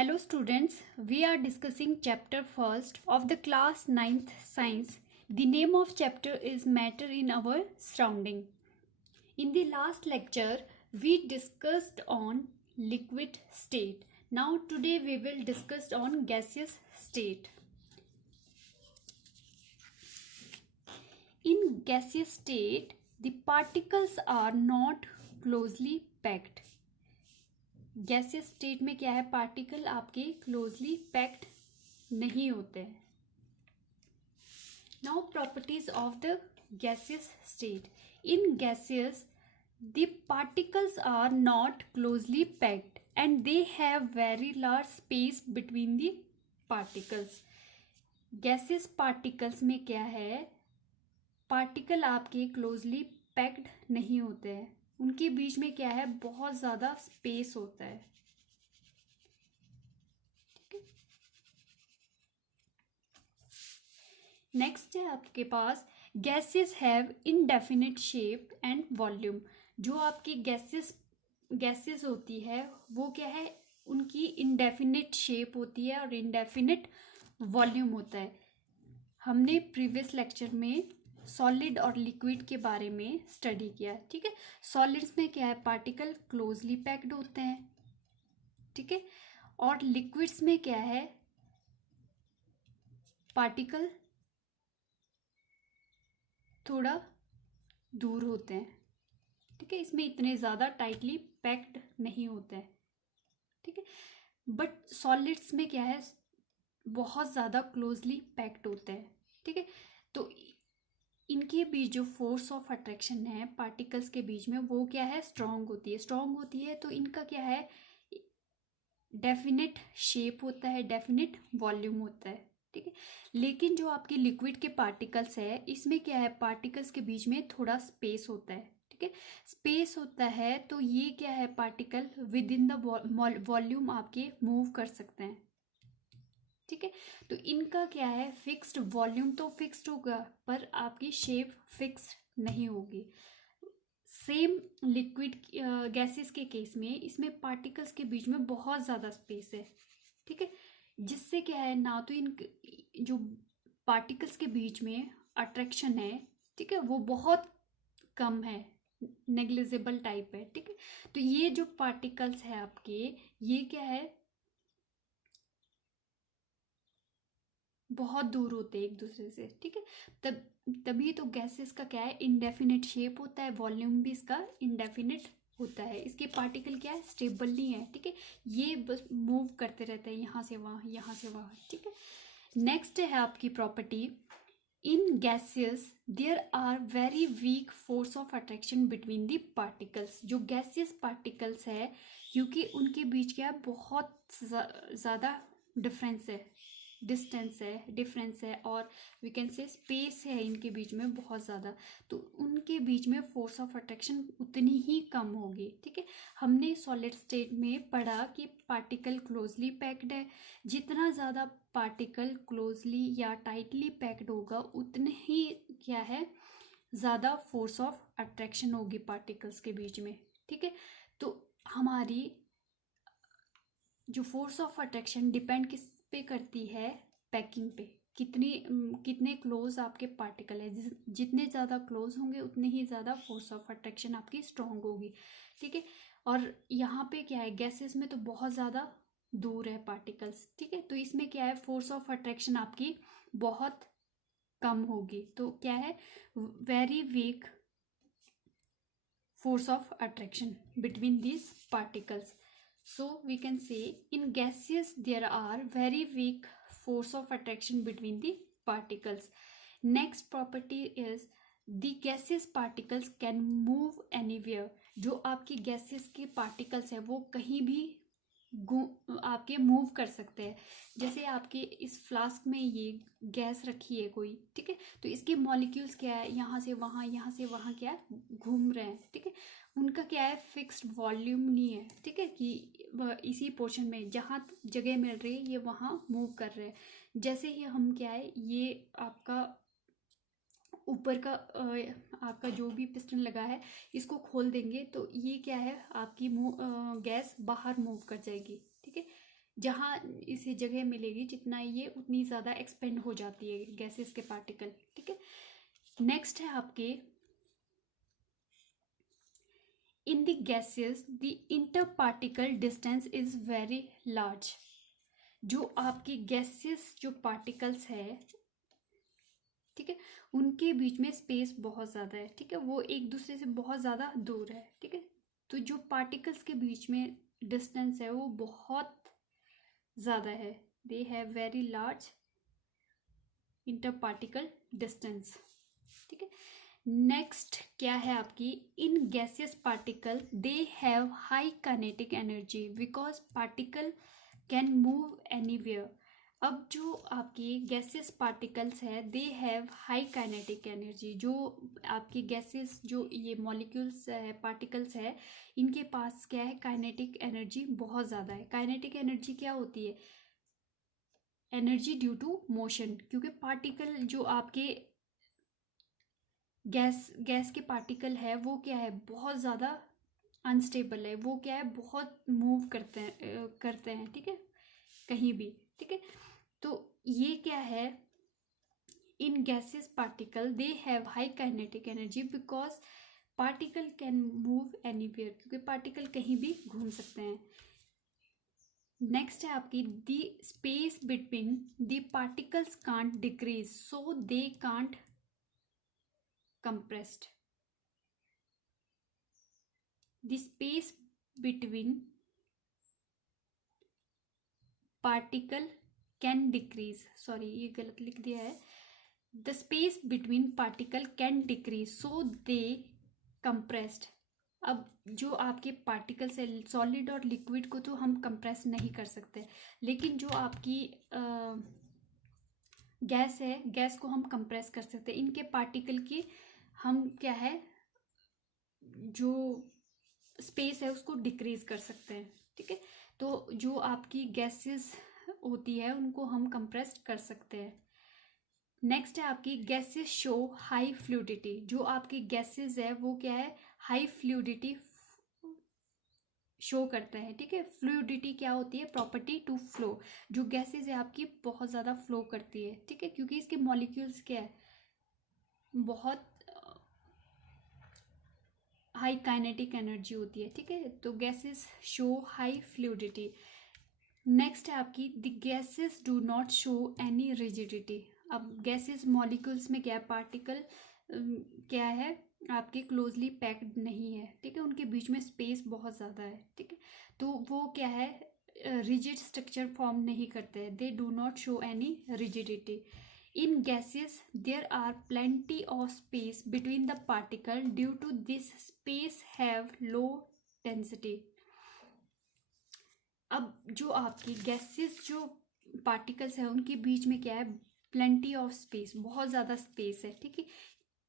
Hello students, we are discussing chapter first of the class 9th science. The name of chapter is matter in our surrounding. In the last lecture, we discussed on liquid state. Now today we will discuss on gaseous state. In gaseous state, the particles are not closely packed. Gaseous state में क्या है, particle आपके closely packed नहीं होते हैं. Now properties of the gaseous state. In gaseous the particles are not closely packed and they have very large space between the particles. Gaseous particles में क्या है, पार्टिकल आपके क्लोजली पैक्ड नहीं होते हैं, उनके बीच में क्या है, बहुत ज़्यादा स्पेस होता है. ठीक है. नेक्स्ट है आपके पास gases have indefinite shape and volume. जो आपकी गैसेस होती है वो क्या है, उनकी इनडेफिनिट शेप होती है और इनडेफिनिट वॉल्यूम होता है. हमने प्रीवियस लेक्चर में सॉलिड और लिक्विड के बारे में स्टडी किया. ठीक है. सॉलिड्स में क्या है, पार्टिकल क्लोजली पैक्ड होते हैं. ठीक है. और लिक्विड्स में क्या है, पार्टिकल थोड़ा दूर होते हैं. ठीक है. इसमें इतने ज़्यादा टाइटली पैक्ड नहीं होते हैं. ठीक है. बट सॉलिड्स में क्या है, बहुत ज़्यादा क्लोजली पैक्ड होते हैं. ठीक है. तो इनके बीच जो फोर्स ऑफ अट्रैक्शन है पार्टिकल्स के बीच में, वो क्या है, स्ट्रांग होती है. तो इनका क्या है, डेफिनेट शेप होता है, डेफिनेट वॉल्यूम होता है. ठीक है. लेकिन जो आपके लिक्विड के पार्टिकल्स है, इसमें क्या है, पार्टिकल्स के बीच में थोड़ा स्पेस होता है. ठीक है. स्पेस होता है तो ये क्या है, particle with in the volume आपके मूव कर सकते हैं. ठीक है. तो इनका क्या है, फिक्स्ड वॉल्यूम तो फिक्स्ड होगा पर आपकी शेप फिक्स नहीं होगी. सेम लिक्विड गैसेस के केस में इसमें पार्टिकल्स के बीच में बहुत ज़्यादा स्पेस है. ठीक है. जिससे क्या है, ना तो इन जो पार्टिकल्स के बीच में अट्रैक्शन है, ठीक है, वो बहुत कम है, नेग्लिजिबल टाइप है. ठीक है. तो ये जो पार्टिकल्स है आपके, ये क्या है, बहुत दूर होते हैं एक दूसरे से. ठीक है. तभी तो गैसेस का क्या है, इंडेफिनिट शेप होता है, वॉल्यूम भी इसका इंडेफिनिट होता है. इसके पार्टिकल क्या है, स्टेबल नहीं है. ठीक है. ये बस मूव करते रहते हैं, यहाँ से वहाँ, यहाँ से वहाँ. ठीक है. नेक्स्ट है आपकी property, in gases there are very weak force of attraction between the particles. जो गैसियस पार्टिकल्स है, क्योंकि उनके बीच क्या है, बहुत ज़्यादा डिफरेंस है और वी कैन से स्पेस है इनके बीच में बहुत ज़्यादा. तो उनके बीच में फोर्स ऑफ अट्रैक्शन उतनी ही कम होगी. ठीक है. हमने सॉलिड स्टेट में पढ़ा कि पार्टिकल क्लोजली पैक्ड है. जितना ज़्यादा पार्टिकल क्लोजली या टाइटली पैक्ड होगा, उतने ही क्या है, ज़्यादा फोर्स ऑफ अट्रैक्शन होगी पार्टिकल्स के बीच में. ठीक है. तो हमारी जो फोर्स ऑफ अट्रैक्शन डिपेंड किस पे करती है, पैकिंग पे. कितने क्लोज आपके पार्टिकल है, जितने ज़्यादा क्लोज होंगे उतने ही ज़्यादा फोर्स ऑफ अट्रैक्शन आपकी स्ट्रांग होगी. ठीक है. और यहाँ पे क्या है, गैसेस में तो बहुत ज़्यादा दूर है पार्टिकल्स. ठीक है. तो इसमें क्या है, फोर्स ऑफ अट्रैक्शन आपकी बहुत कम होगी. तो क्या है, very weak force of attraction between these particles. So we can say in gaseous there are very weak force of attraction between the particles. Next property is the gaseous particles can move anywhere. जो आपकी gaseous के particles है वो कहीं भी आपके move कर सकते हैं. जैसे आपके इस फ्लास्क में ये गैस रखी है कोई. ठीक है. तो इसके मॉलिक्यूल्स क्या है, यहाँ से वहाँ, यहाँ से वहाँ क्या है, घूम रहे हैं. ठीक है. उनका क्या है, फिक्स्ड वॉल्यूम नहीं है. ठीक है. कि इसी पोर्शन में जहाँ जगह मिल रही है ये वहाँ मूव कर रहे हैं. जैसे ही हम क्या है, ये आपका ऊपर का आपका जो भी पिस्टन लगा है, इसको खोल देंगे तो ये क्या है, आपकी गैस बाहर मूव कर जाएगी. ठीक है. जहाँ इसे जगह मिलेगी जितना ये उतनी ज़्यादा एक्सपेंड हो जाती है गैसेस के पार्टिकल, ठीक है। नेक्स्ट है आपके in the gases the inter particle distance is very large. जो आपकी गैसेस जो पार्टिकल्स है, ठीक है, उनके बीच में स्पेस बहुत ज़्यादा है, ठीक है, वो एक दूसरे से बहुत ज़्यादा दूर है, ठीक है। तो जो पार्टिकल्स के बीच में डिस्टेंस है वो बहुत ज़्यादा है, दे have very large inter particle distance, ठीक है। नेक्स्ट क्या है आपकी in gaseous particle they have high kinetic energy because particle can move anywhere. अब जो आपकी गैसियस पार्टिकल्स है दे हैव हाई काइनेटिक एनर्जी। जो आपकी गैसेस जो ये मॉलिक्यूल्स है पार्टिकल्स है इनके पास क्या है काइनेटिक एनर्जी बहुत ज़्यादा है। काइनेटिक एनर्जी क्या होती है? एनर्जी ड्यू टू मोशन, क्योंकि पार्टिकल जो आपके गैस के पार्टिकल है वो क्या है बहुत ज़्यादा अनस्टेबल है, वो क्या है बहुत मूव करते हैं, ठीक है, कहीं भी, ठीक है। तो ये क्या है in gases particle they have high kinetic energy because particle can move anywhere, क्योंकि पार्टिकल कहीं भी घूम सकते हैं। नेक्स्ट है आपकी the space between the particles can't decrease so they can't compressed. The space between particle can decrease, sorry ये गलत लिख दिया है, the space between particle can decrease so they compressed। अब जो आपके पार्टिकल्स है सॉलिड और लिक्विड को तो हम कंप्रेस नहीं कर सकते, लेकिन जो आपकी गैस है गैस को हम कंप्रेस कर सकते हैं। इनके पार्टिकल की हम क्या है जो स्पेस है उसको डिक्रीज कर सकते हैं, ठीक है। तो जो आपकी गैसेस होती है उनको हम कंप्रेस कर सकते हैं। नेक्स्ट है आपकी गैसेस शो हाई फ्लूइडिटी। जो आपकी गैसेस है वो क्या है हाई फ्लूइडिटी शो करता है, ठीक है। फ्लूइडिटी क्या होती है? Property to flow. जो गैसेस है आपकी बहुत ज़्यादा फ्लो करती है, ठीक है, क्योंकि इसके मॉलिक्यूल्स क्या है बहुत हाई काइनेटिक एनर्जी होती है, ठीक है। तो gases show high fluidity. Next है आपकी the gases do not show any rigidity. अब गैसेस मॉलिक्यूल्स में क्या है पार्टिकल क्या है आपके क्लोजली पैक्ड नहीं है, ठीक है, उनके बीच में स्पेस बहुत ज़्यादा है, ठीक है। तो वो क्या है रिजिड स्ट्रक्चर फॉर्म नहीं करते हैं, they do not show any rigidity. In gases, there are plenty of space between the particle. Due to this, space have low density. अब जो आपकी गैसेस जो पार्टिकल्स है उनके बीच में क्या है प्लेंटी ऑफ स्पेस, बहुत ज़्यादा स्पेस है, ठीक है।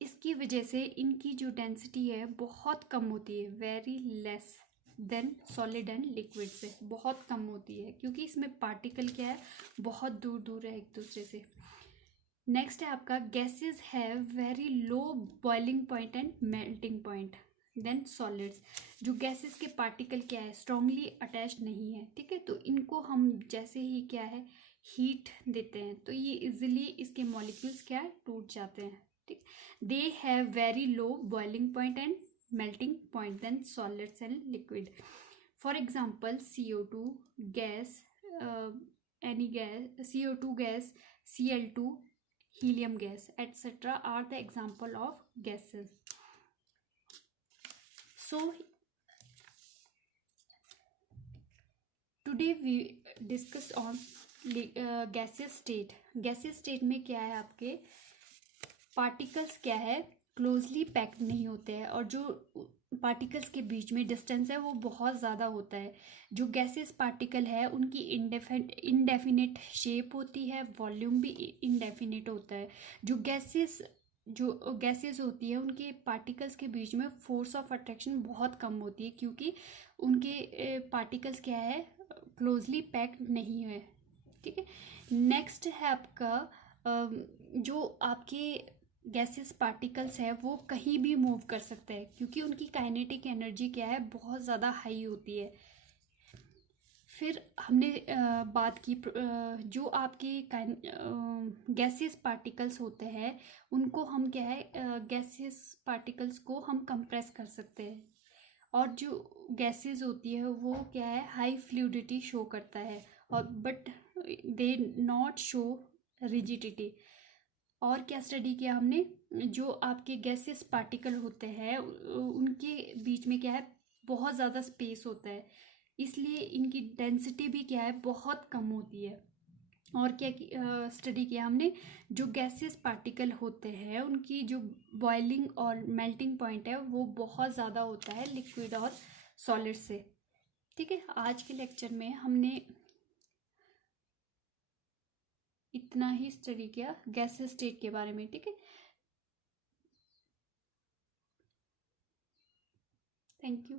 इसकी वजह से इनकी जो डेंसिटी है बहुत कम होती है, very less than solid and liquid से बहुत कम होती है, क्योंकि इसमें पार्टिकल क्या है बहुत दूर दूर है एक दूसरे से। नेक्स्ट है आपका gases have very low boiling point and melting point than solids. जो गैसेस के पार्टिकल क्या है स्ट्रांगली अटैच्ड नहीं है, ठीक है, तो इनको हम जैसे ही क्या है हीट देते हैं तो ये इजीली इसके मॉलिक्यूल्स क्या है टूट जाते हैं, ठीक। They have very low boiling point and melting point than solids and liquid. For example CO2 gas, any gas, CO2 gas, Cl2, helium gas, etc. are the example of gases. So today we discuss on gaseous state. gaseous state में क्या है आपके particles क्या है closely packed नहीं होते हैं और जो पार्टिकल्स के बीच में डिस्टेंस है वो बहुत ज़्यादा होता है। जो गैसेस पार्टिकल है उनकी इनडेफिनेट शेप होती है, वॉल्यूम भी इनडेफिनेट होता है। जो गैसेस होती है उनके पार्टिकल्स के बीच में फोर्स ऑफ अट्रैक्शन बहुत कम होती है, क्योंकि उनके पार्टिकल्स क्या है क्लोजली पैक्ड नहीं है, ठीक है। नेक्स्ट है आपका जो आपके गैसेस पार्टिकल्स है वो कहीं भी मूव कर सकते हैं, क्योंकि उनकी काइनेटिक एनर्जी क्या है बहुत ज़्यादा हाई होती है। फिर हमने बात की जो आपके गैसियस पार्टिकल्स होते हैं उनको हम क्या है, गैसियस पार्टिकल्स को हम कंप्रेस कर सकते हैं, और जो गैसेस होती है वो क्या है, हाई फ्लूइडिटी शो करता है, और but they not show rigidity. और क्या स्टडी किया हमने, जो आपके गैसेस पार्टिकल होते हैं उनके बीच में क्या है, बहुत ज़्यादा स्पेस होता है, इसलिए इनकी डेंसिटी भी क्या है, बहुत कम होती है। और क्या स्टडी किया हमने, जो गैसेस पार्टिकल होते हैं उनकी जो बॉइलिंग और मेल्टिंग पॉइंट है वो बहुत ज़्यादा होता है लिक्विड और सॉलिड से। ठीक है, आज के लेक्चर में हमने इतना ही स्टडी किया गैसेस स्टेट के बारे में। ठीक है, थैंक यू।